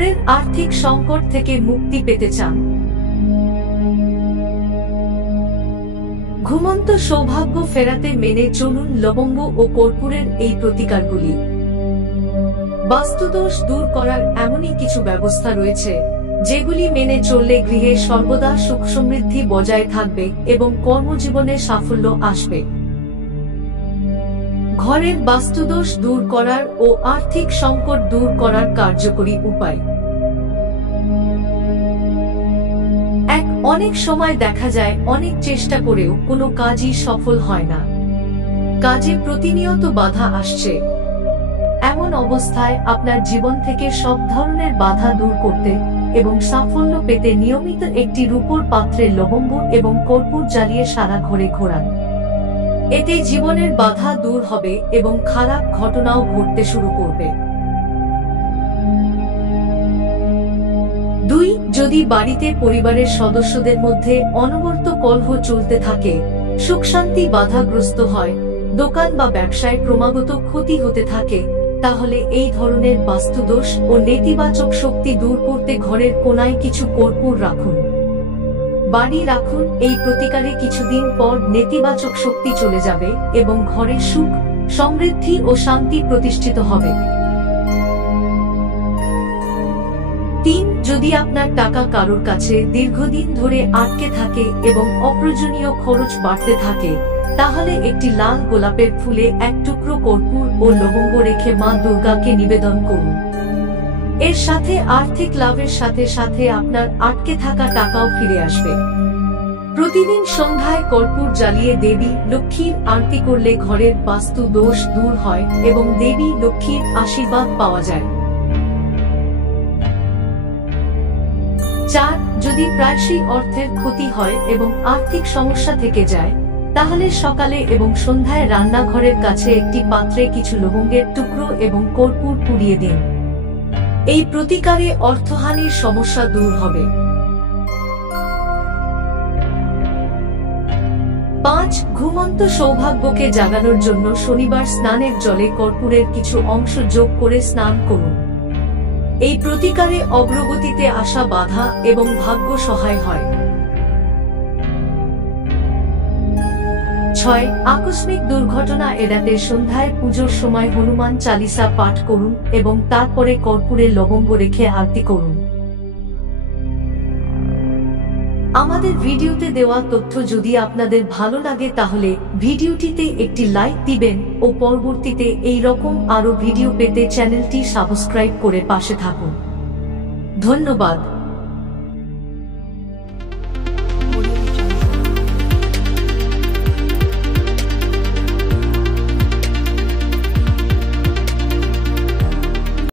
ঘরের আর্থিক সংকট থেকে মুক্তি পেতে চান? ঘুমন্ত সৌভাগ্য ফেরাতে মেনে চলুন লবঙ্গ ও কর্পূরের এই প্রতিকারগুলি। বাস্তুদোষ দূর করার এমনই কিছু ব্যবস্থা রয়েছে যেগুলি মেনে চললে গৃহে সর্বদা সুখ সমৃদ্ধি বজায় থাকবে এবং কর্মজীবনে সাফল্য আসবে। ঘরের বাস্তুদোষ দূর করার ও আর্থিক সংকট দূর করার কার্যকরী উপায়। অনেক সময় দেখা যায় অনেক চেষ্টা করেও কোনো কাজই সফল হয় না, কাজে প্রতিনিয়ত বাধা আসছে। এমন অবস্থায় আপনার জীবন থেকে সব ধরনের বাধা দূর করতে এবং সাফল্য পেতে নিয়মিত একটি রূপোর পাত্রে লবঙ্গ এবং কর্পূর জ্বালিয়ে সারা ঘরে ঘোরান। এতে জীবনের বাধা দূর হবে এবং খারাপ ঘটনাও ঘটতে শুরু করবে। 2. যদি বাড়িতে পরিবারের সদস্যদের মধ্যে অনবরত কলহ চলতে থাকে, সুখ শান্তি বাধাগ্রস্ত হয়, দোকান বা ব্যবসায় ক্রমাগত ক্ষতি হতে থাকে, তাহলে এই ধরনের বাস্তুদোষ ও নেতিবাচক শক্তি দূর করতে ঘরের কোনায় কিছু কর্পূর রাখুন। বাড়ি রাখুন। এই প্রতিকারে কিছুদিন পর নেতিবাচক শক্তি চলে যাবে এবং ঘরে সুখ, সমৃদ্ধি ও শান্তি প্রতিষ্ঠিত হবে। 3. যদি আপনার টাকা কারোর কাছে দীর্ঘদিন ধরে আটকে থাকে এবং অপ্রয়োজনীয় খরচ বাড়তে থাকে, তাহলে একটি লাল গোলাপের ফুলে এক টুকরো কর্পূর ও লবঙ্গ রেখে মা দুর্গাকে নিবেদন করুন। এর সাথে আর্থিক লাভের সাথে সাথে আপনার আটকে থাকা টাকাও ফিরে আসবে। প্রতিদিন সন্ধ্যায় কর্পূর জ্বালিয়ে দেবী লক্ষ্মীর আরতি করলে ঘরের বাস্তু দোষ দূর হয় এবং দেবী লক্ষ্মীর আশীর্বাদ পাওয়া যায়। 4. যদি প্রায়শই অর্থের ক্ষতি হয় এবং আর্থিক সমস্যা থেকে যায়, তাহলে সকালে এবং সন্ধ্যায় রান্নাঘরের কাছে একটি পাত্রে কিছু লবঙ্গের টুকরো এবং কর্পূর পুড়িয়ে দিন। এই প্রতিকারে অর্থহানির সমস্যা দূর হবে। 5. ঘুমন্ত সৌভাগ্যকে জাগানোর জন্য শনিবার স্নানের জলে কর্পূরের কিছু অংশ যোগ করে স্নান করুন। এই প্রতিকারে অগ্রগতিতে আসা বাধা এবং ভাগ্য সহায় হয়। 6. আকস্মিক দুর্ঘটনা এড়াতে সন্ধ্যায় পুজোর সময় হনুমান চালিসা পাঠ করুন এবং তারপরে কর্পূরে লবঙ্গ রেখে আরতি করুন। আমাদের ভিডিওতে দেওয়া তথ্য যদি আপনাদের ভালো লাগে তাহলে ভিডিওটিতে একটি লাইক দিবেন ও পরবর্তীতে এই রকম আরো ভিডিও পেতে চ্যানেলটি সাবস্ক্রাইব করে পাশে থাকুন। ধন্যবাদ।